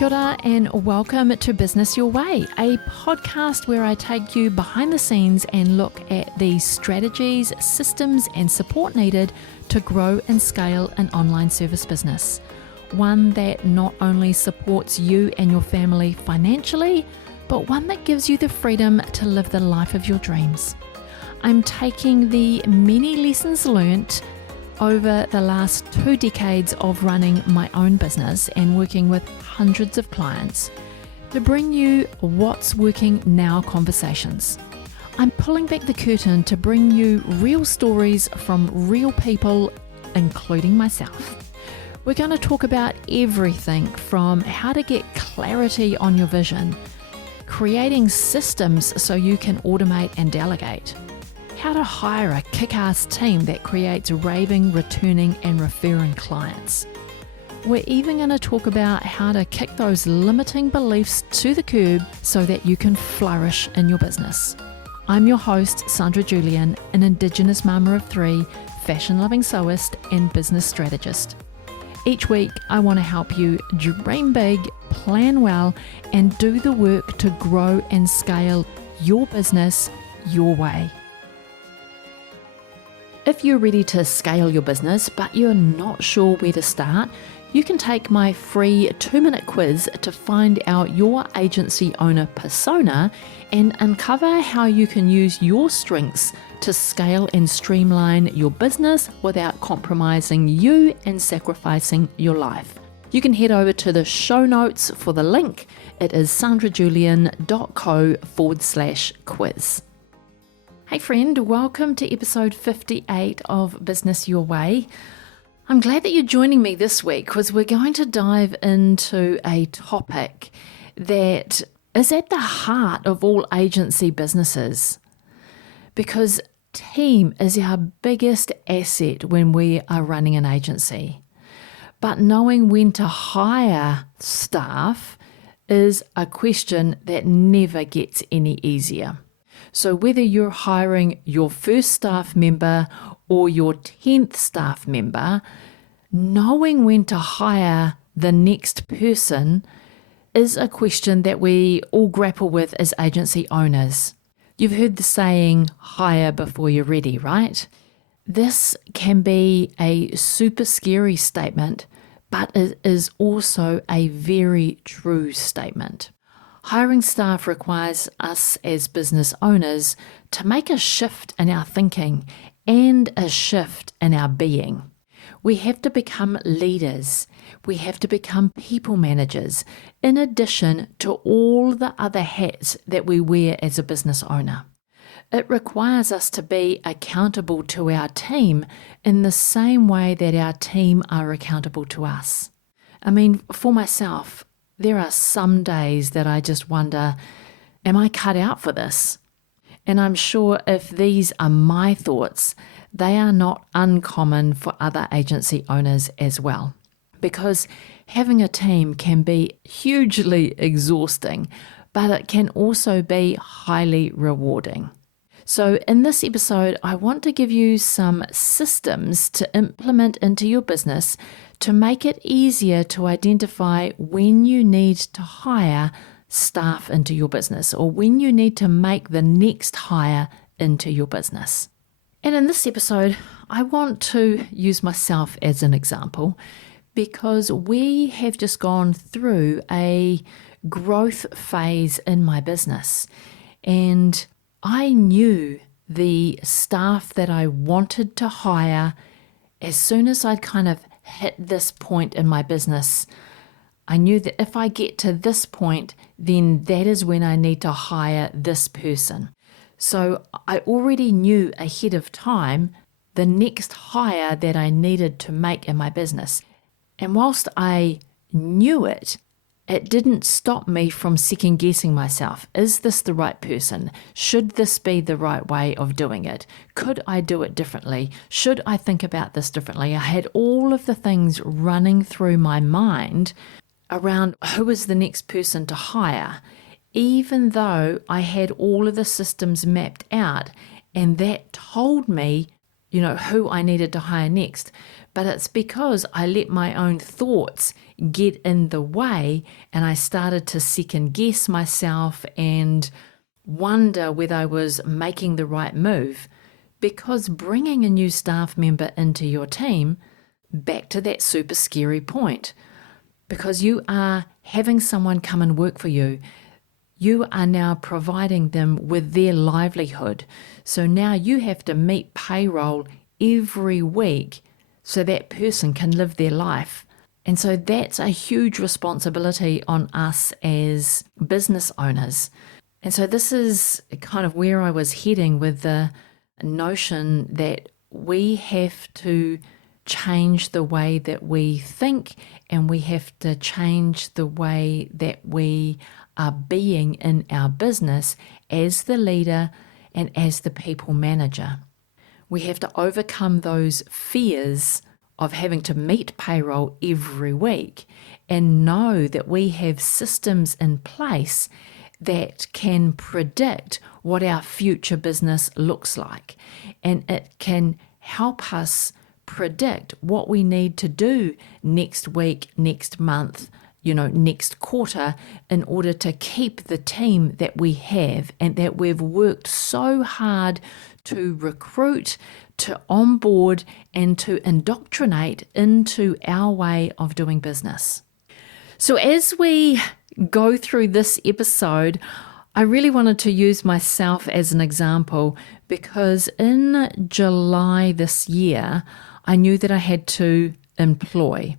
Kia ora and welcome to Business Your Way, a podcast where I take you behind the scenes and look at the strategies, systems and support needed to grow and scale an online service business. One that not only supports you and your family financially, but one that gives you the freedom to live the life of your dreams. I'm taking the many lessons learnt over the last 2 decades of running my own business and working with hundreds of clients to bring you what's working now conversations. I'm pulling back the curtain to bring you real stories from real people, including myself. We're going to talk about everything from how to get clarity on your vision, creating systems so you can automate and delegate, how to hire a kick-ass team that creates raving, returning and referring clients. We're even going to talk about how to kick those limiting beliefs to the curb so that you can flourish in your business. I'm your host, Sandra Julian, an Indigenous mama of 3, fashion-loving sewist and business strategist. Each week, I want to help you dream big, plan well, and do the work to grow and scale your business your way. If you're ready to scale your business, but you're not sure where to start, you can take my free 2-minute quiz to find out your agency owner persona and uncover how you can use your strengths to scale and streamline your business without compromising you and sacrificing your life. You can head over to the show notes for the link. It is sandrajulian.co/quiz. Hey friend, welcome to episode 58 of Business Your Way. I'm glad that you're joining me this week because we're going to dive into a topic that is at the heart of all agency businesses, because team is our biggest asset when we are running an agency. But knowing when to hire staff is a question that never gets any easier. So whether you're hiring your first staff member or your 10th staff member, knowing when to hire the next person is a question that we all grapple with as agency owners. You've heard the saying, hire before you're ready, right? This can be a super scary statement, but it is also a very true statement. Hiring staff requires us as business owners to make a shift in our thinking and a shift in our being. We have to become leaders. We have to become people managers, in addition to all the other hats that we wear as a business owner. It requires us to be accountable to our team in the same way that our team are accountable to us. I mean, for myself, there are some days that I just wonder, am I cut out for this? And I'm sure if these are my thoughts, they are not uncommon for other agency owners as well. Because having a team can be hugely exhausting, but it can also be highly rewarding. So in this episode, I want to give you some systems to implement into your business to make it easier to identify when you need to hire staff into your business or when you need to make the next hire into your business. And in this episode, I want to use myself as an example because we have just gone through a growth phase in my business, and I knew the staff that I wanted to hire as soon as I'd kind of hit this point in my business. I knew that if I get to this point, then that is when I need to hire this person. So I already knew ahead of time the next hire that I needed to make in my business. And whilst I knew it, it didn't stop me from second guessing myself. Is this the right person? Should this be the right way of doing it? Could I do it differently? Should I think about this differently? I had all of the things running through my mind around who is the next person to hire, even though I had all of the systems mapped out, and that told me who I needed to hire next. But it's because I let my own thoughts get in the way and I started to second guess myself and wonder whether I was making the right move. Because bringing a new staff member into your team, back to that super scary point, because you are having someone come and work for you, you are now providing them with their livelihood. So now you have to meet payroll every week so that person can live their life. And so that's a huge responsibility on us as business owners. And so this is kind of where I was heading with the notion that we have to change the way that we think, and we have to change the way that we are being in our business as the leader and as the people manager. We have to overcome those fears of having to meet payroll every week and know that we have systems in place that can predict what our future business looks like. And it can help us predict what we need to do next week, next month, next quarter, in order to keep the team that we have and that we've worked so hard to recruit, to onboard, and to indoctrinate into our way of doing business. So as we go through this episode, I really wanted to use myself as an example because in July this year, I knew that I had to employ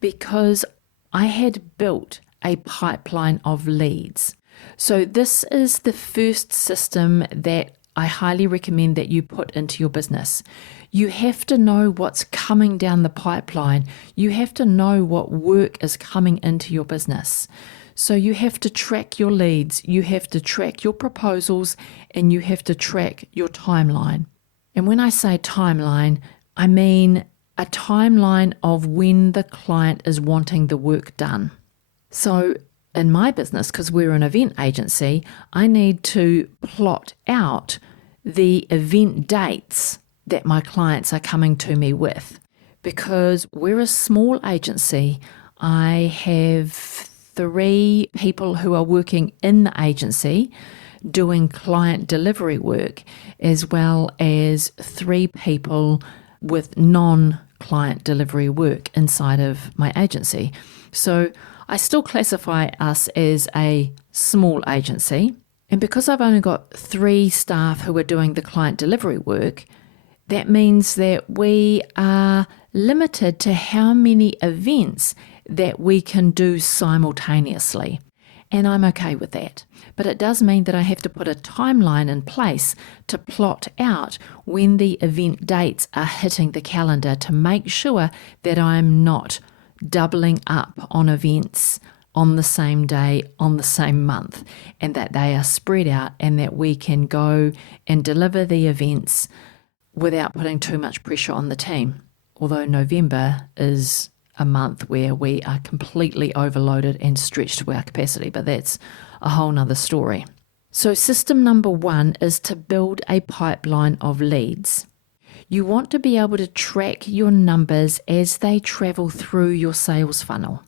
because I had built a pipeline of leads. So this is the first system that I highly recommend that you put into your business. You have to know what's coming down the pipeline. You have to know what work is coming into your business. So you have to track your leads, you have to track your proposals, and you have to track your timeline. And when I say timeline, I mean a timeline of when the client is wanting the work done. So in my business, because we're an event agency, I need to plot out the event dates that my clients are coming to me with. Because we're a small agency, I have 3 people who are working in the agency doing client delivery work, as well as 3 people with non-client delivery work inside of my agency. So I still classify us as a small agency. And because I've only got 3 staff who are doing the client delivery work, that means that we are limited to how many events that we can do simultaneously. And I'm okay with that. But it does mean that I have to put a timeline in place to plot out when the event dates are hitting the calendar to make sure that I'm not doubling up on events on the same day, on the same month, and that they are spread out and that we can go and deliver the events without putting too much pressure on the team. Although November is a month where we are completely overloaded and stretched to our capacity, but that's a whole nother story. So system number 1 is to build a pipeline of leads. You want to be able to track your numbers as they travel through your sales funnel.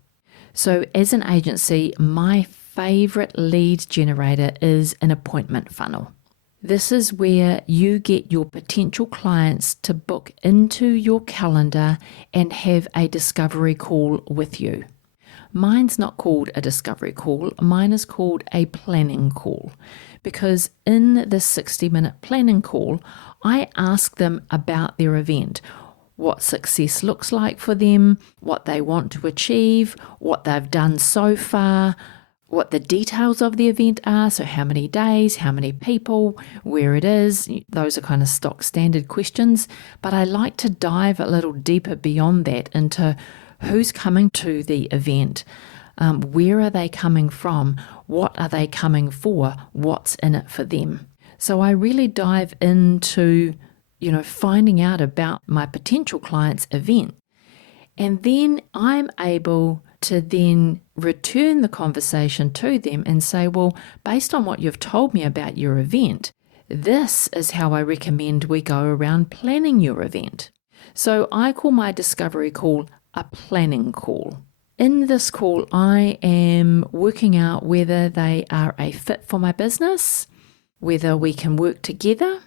So as an agency, my favorite lead generator is an appointment funnel. This is where you get your potential clients to book into your calendar and have a discovery call with you. Mine's not called a discovery call, mine is called a planning call, because in this 60-minute planning call, I ask them about their event, what success looks like for them, what they want to achieve, what they've done so far, what the details of the event are, so how many days, how many people, where it is. Those are kind of stock standard questions, but I like to dive a little deeper beyond that into who's coming to the event, where are they coming from, what are they coming for, what's in it for them. So I really dive into, finding out about my potential client's event. And then I'm able to then return the conversation to them and say, well, based on what you've told me about your event, This is how I recommend we go around planning your event. So I call my discovery call a planning call. In this call, I am working out whether they are a fit for my business, whether we can work together,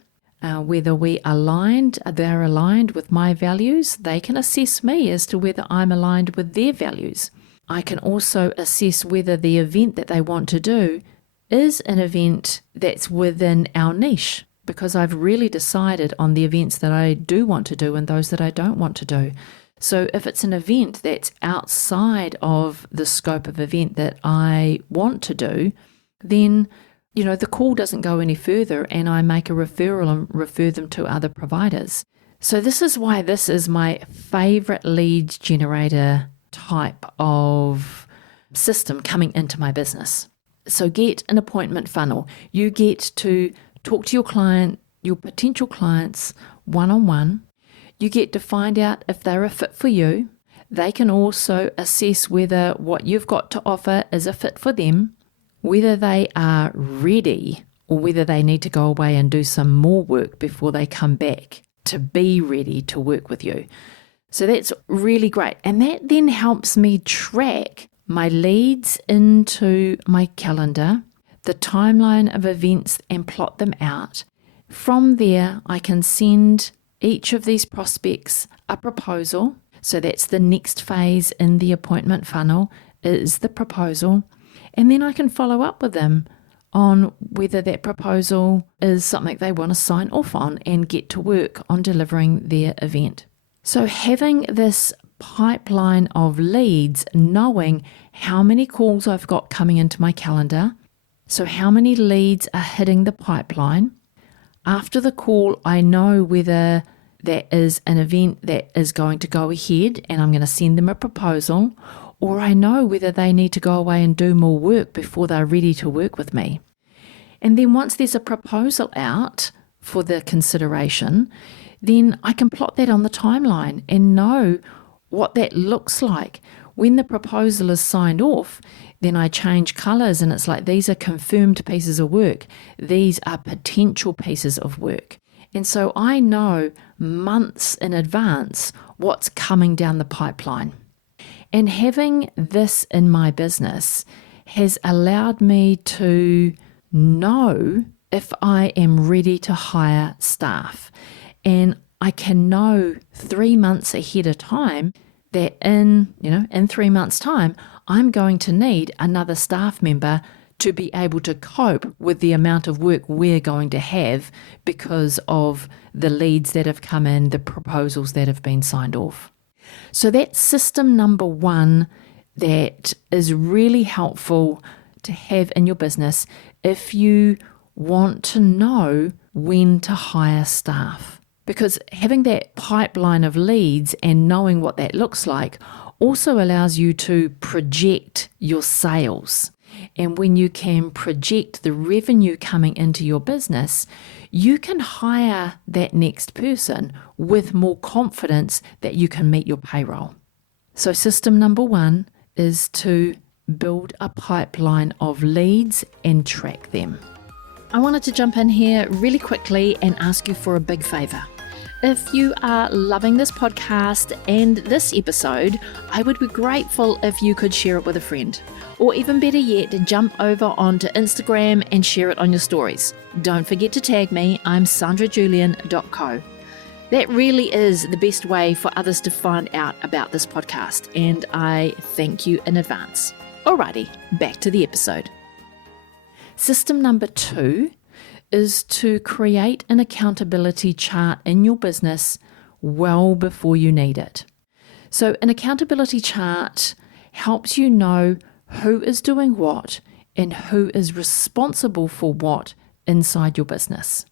whether they're aligned with my values. They can assess me as to whether I'm aligned with their values. I can also assess whether the event that they want to do is an event that's within our niche, because I've really decided on the events that I do want to do and those that I don't want to do. So if it's an event that's outside of the scope of event that I want to do, then, the call doesn't go any further and I make a referral and refer them to other providers. So this is why this is my favorite lead generator type of system coming into my business. So get an appointment funnel. You get to talk to your potential clients one-on-one. You get to find out if they're a fit for you. They can also assess whether what you've got to offer is a fit for them, whether they are ready or whether they need to go away and do some more work before they come back to be ready to work with you. So that's really great. And that then helps me track my leads into my calendar, the timeline of events, and plot them out. From there, I can send each of these prospects a proposal. So that's the next phase in the appointment funnel, is the proposal. And then I can follow up with them on whether that proposal is something they want to sign off on and get to work on delivering their event. So having this pipeline of leads, knowing how many calls I've got coming into my calendar, so how many leads are hitting the pipeline. After the call, I know whether that is an event that is going to go ahead and I'm going to send them a proposal, or I know whether they need to go away and do more work before they're ready to work with me. And then once there's a proposal out for the consideration, then I can plot that on the timeline and know what that looks like. When the proposal is signed off, then I change colours and it's like, these are confirmed pieces of work. These are potential pieces of work. And so I know months in advance what's coming down the pipeline. And having this in my business has allowed me to know if I am ready to hire staff. And I can know 3 months ahead of time that in 3 months' time, I'm going to need another staff member to be able to cope with the amount of work we're going to have because of the leads that have come in, the proposals that have been signed off. So that's system number one that is really helpful to have in your business if you want to know when to hire staff. Because having that pipeline of leads and knowing what that looks like also allows you to project your sales. And when you can project the revenue coming into your business, you can hire that next person with more confidence that you can meet your payroll. So system number one is to build a pipeline of leads and track them. I wanted to jump in here really quickly and ask you for a big favor. If you are loving this podcast and this episode, I would be grateful if you could share it with a friend. Or even better yet, jump over onto Instagram and share it on your stories. Don't forget to tag me, I'm sandrajulian.co. That really is the best way for others to find out about this podcast, and I thank you in advance. Alrighty, back to the episode. System number 2 is to create an accountability chart in your business well before you need it. So an accountability chart helps you know who is doing what and who is responsible for what inside your business.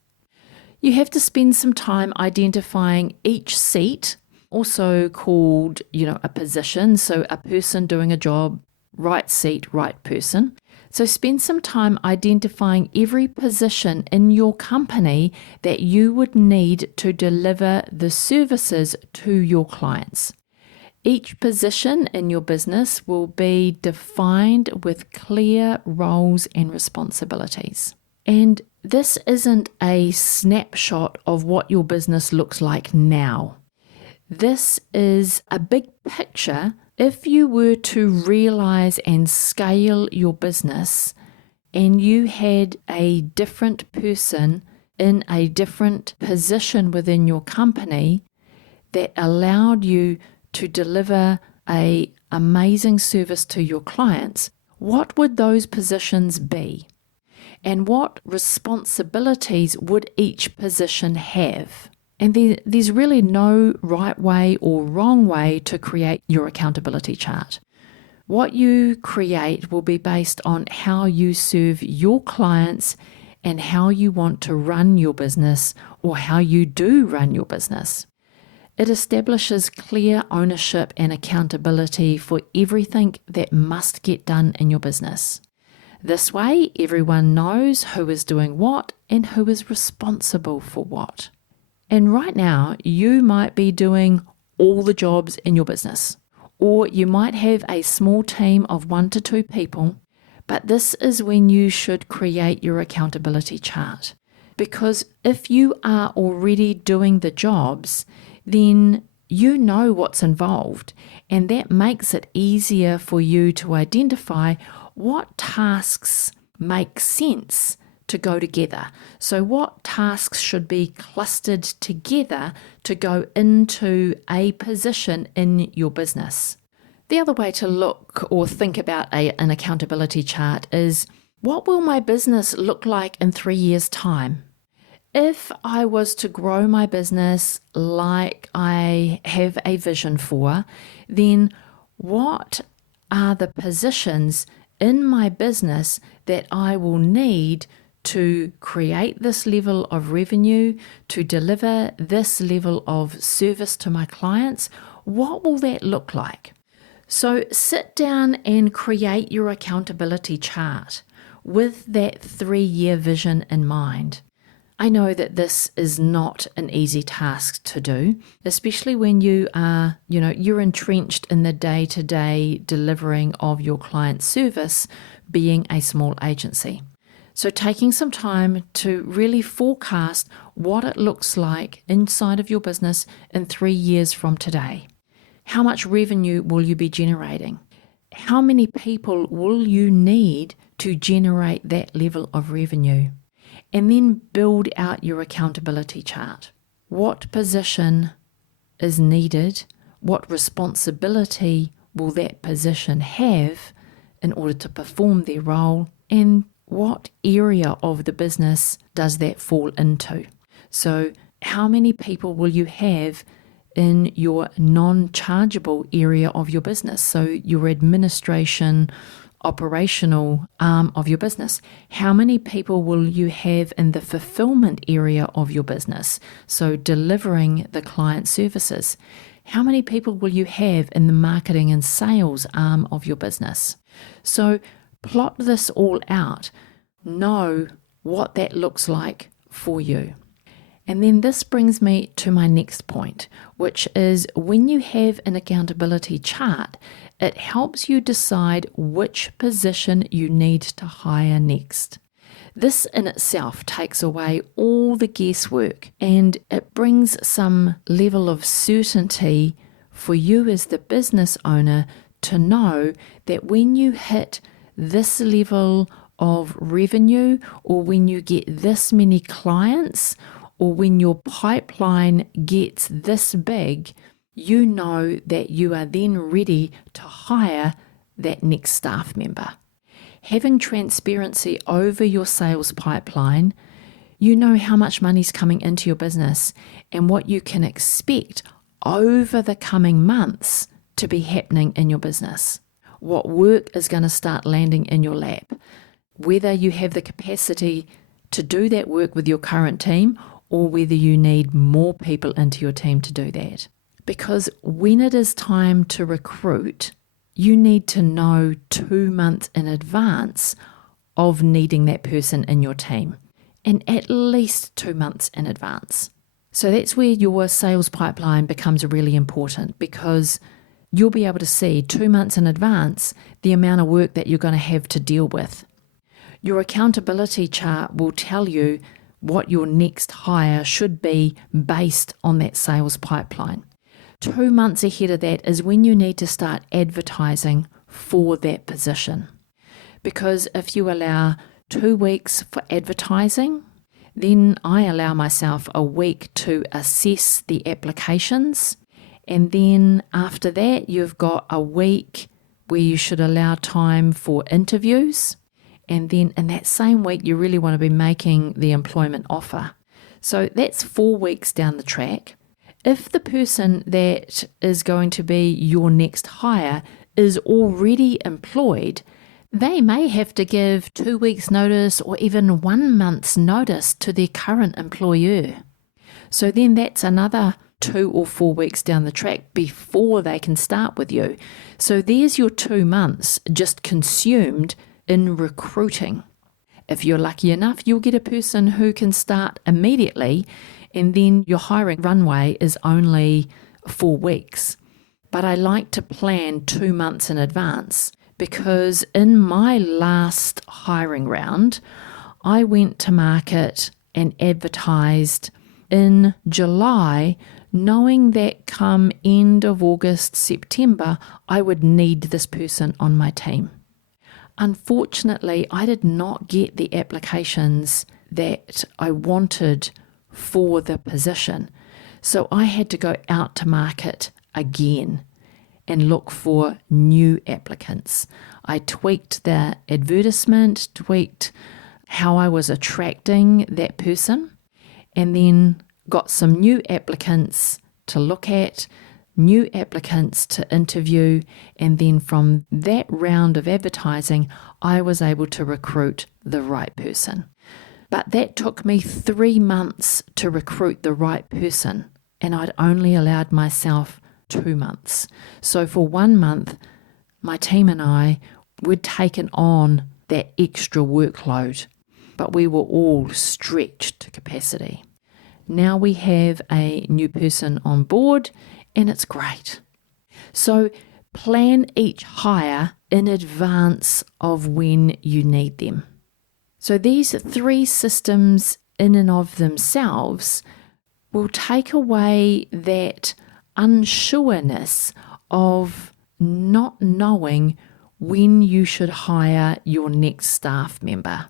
You have to spend some time identifying each seat, also called, a position. So a person doing a job, right seat, right person. So spend some time identifying every position in your company that you would need to deliver the services to your clients. Each position in your business will be defined with clear roles and responsibilities. And this isn't a snapshot of what your business looks like now. This is a big picture. If you were to realize and scale your business and you had a different person in a different position within your company that allowed you to deliver an amazing service to your clients, what would those positions be? And what responsibilities would each position have? And there's really no right way or wrong way to create your accountability chart. What you create will be based on how you serve your clients and how you want to run your business or how you do run your business. It establishes clear ownership and accountability for everything that must get done in your business. This way, everyone knows who is doing what and who is responsible for what. And right now, you might be doing all the jobs in your business, or you might have a small team of 1 to 2 people, but this is when you should create your accountability chart. Because if you are already doing the jobs, then you know what's involved, and that makes it easier for you to identify what tasks make sense to go together. So what tasks should be clustered together to go into a position in your business? The other way to look or think about an accountability chart is, what will my business look like in 3 years' time? If I was to grow my business like I have a vision for, then what are the positions in my business that I will need to create this level of revenue, to deliver this level of service to my clients? What will that look like? So sit down and create your accountability chart with that 3-year vision in mind. I know that this is not an easy task to do, especially when you are, you're entrenched in the day-to-day delivering of your client service, being a small agency. So taking some time to really forecast what it looks like inside of your business in 3 years from today. How much revenue will you be generating? How many people will you need to generate that level of revenue? And then build out your accountability chart. What position is needed? What responsibility will that position have in order to perform their role? And what area of the business does that fall into? So how many people will you have in your non-chargeable area of your business? So your administration, operational arm of your business. How many people will you have in the fulfillment area of your business? So delivering the client services. How many people will you have in the marketing and sales arm of your business? So plot this all out. Know what that looks like for you. And then this brings me to my next point, which is when you have an accountability chart, it helps you decide which position you need to hire next. This in itself takes away all the guesswork and it brings some level of certainty for you as the business owner to know that when you hit this level of revenue, or when you get this many clients, or when your pipeline gets this big, you know that you are then ready to hire that next staff member. Having transparency over your sales pipeline, you know how much money's coming into your business and what you can expect over the coming months to be happening in your business. What work is going to start landing in your lap. Whether you have the capacity to do that work with your current team or whether you need more people into your team to do that. Because when it is time to recruit, you need to know 2 months in advance of needing that person in your team, and at least 2 months in advance. So that's where your sales pipeline becomes really important, because you'll be able to see 2 months in advance the amount of work that you're going to have to deal with. Your accountability chart will tell you what your next hire should be based on that sales pipeline. 2 months ahead of that is when you need to start advertising for that position. Because if you allow 2 weeks for advertising, then I allow myself a week to assess the applications. And then after that, you've got a week where you should allow time for interviews. And then in that same week, you really want to be making the employment offer. So that's 4 weeks down the track. If the person that is going to be your next hire is already employed, they may have to give 2 weeks' notice or even 1 month's notice to their current employer. So then that's another 2 or 4 weeks down the track before they can start with you. So there's your 2 months just consumed in recruiting. If you're lucky enough, you'll get a person who can start immediately, and then your hiring runway is only 4 weeks. But I like to plan 2 months in advance, because in my last hiring round, I went to market and advertised in July, knowing that come end of August, September, I would need this person on my team. Unfortunately, I did not get the applications that I wanted for the position. So I had to go out to market again and look for new applicants. I tweaked the advertisement, tweaked how I was attracting that person, and then got some new applicants to look at, new applicants to interview, and then from that round of advertising, I was able to recruit the right person. But that took me 3 months to recruit the right person, and I'd only allowed myself 2 months. So for 1 month, my team and I would taken on that extra workload, but we were all stretched to capacity. Now we have a new person on board, and it's great. So plan each hire in advance of when you need them. So these 3 systems in and of themselves will take away that unsureness of not knowing when you should hire your next staff member.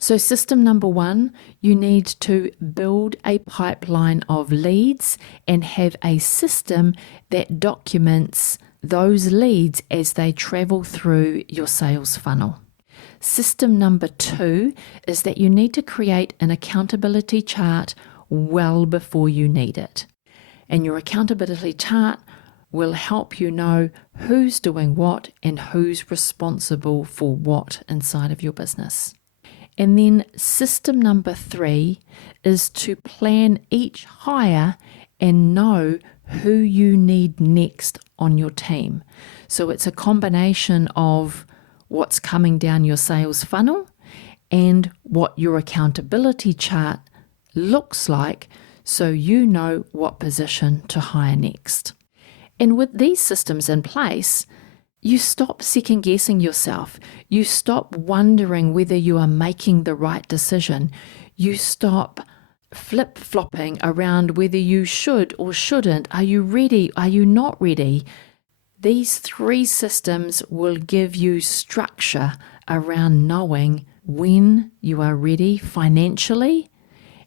So system number 1, you need to build a pipeline of leads and have a system that documents those leads as they travel through your sales funnel. System number 2 is that you need to create an accountability chart well before you need it. And your accountability chart will help you know who's doing what and who's responsible for what inside of your business. And then system number 3 is to plan each hire and know who you need next on your team. So it's a combination of what's coming down your sales funnel and what your accountability chart looks like, so you know what position to hire next. And with these systems in place, you stop second guessing yourself. You stop wondering whether you are making the right decision. You stop flip-flopping around whether you should or shouldn't. Are you ready? Are you not ready? These 3 systems will give you structure around knowing when you are ready financially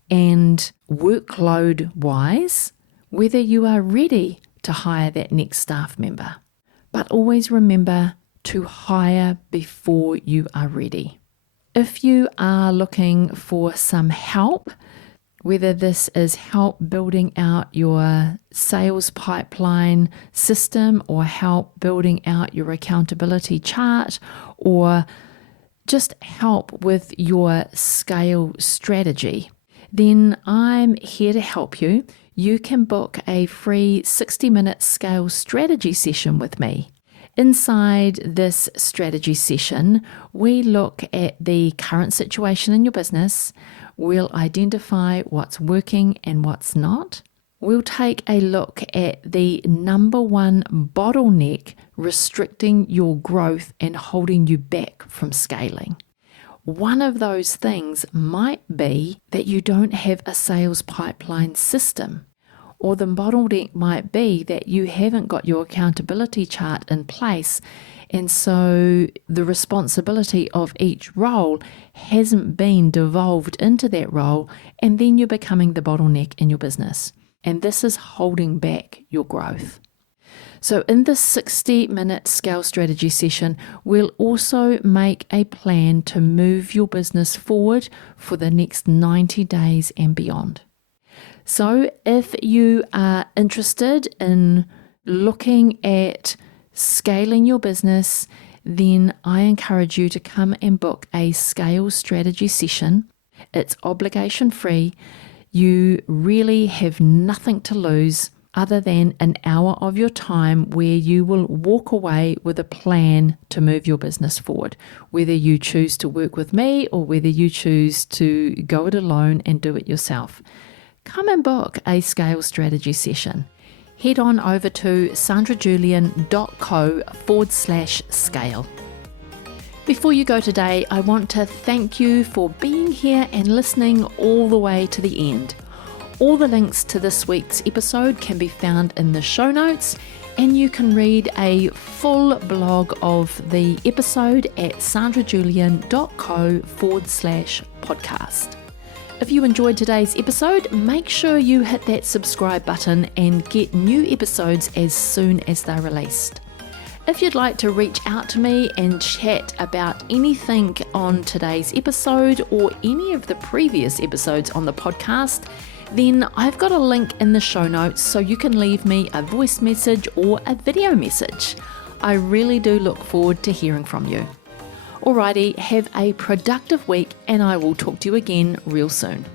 and workload-wise, whether you are ready to hire that next staff member. But always remember to hire before you are ready. If you are looking for some help, whether this is help building out your sales pipeline system or help building out your accountability chart or just help with your scale strategy, then I'm here to help you. You can book a free 60-minute scale strategy session with me. Inside this strategy session, we look at the current situation in your business. We'll identify what's working and what's not. We'll take a look at the number 1 bottleneck restricting your growth and holding you back from scaling. one of those things might be that you don't have a sales pipeline system, or the bottleneck might be that you haven't got your accountability chart in place, and so the responsibility of each role hasn't been devolved into that role, and then you're becoming the bottleneck in your business. And this is holding back your growth. So in this 60-minute scale strategy session, we'll also make a plan to move your business forward for the next 90 days and beyond. So if you are interested in looking at scaling your business, then I encourage you to come and book a scale strategy session. It's obligation free. You really have nothing to lose other than an hour of your time where you will walk away with a plan to move your business forward, whether you choose to work with me or whether you choose to go it alone and do it yourself. Come and book a scale strategy session. Head on over to sandrajulian.co/scale. Before you go today, I want to thank you for being here and listening all the way to the end. All the links to this week's episode can be found in the show notes, and you can read a full blog of the episode at sandrajulian.co/podcast. If you enjoyed today's episode, make sure you hit that subscribe button and get new episodes as soon as they're released. If you'd like to reach out to me and chat about anything on today's episode or any of the previous episodes on the podcast, then I've got a link in the show notes so you can leave me a voice message or a video message. I really do look forward to hearing from you. Alrighty, have a productive week, and I will talk to you again real soon.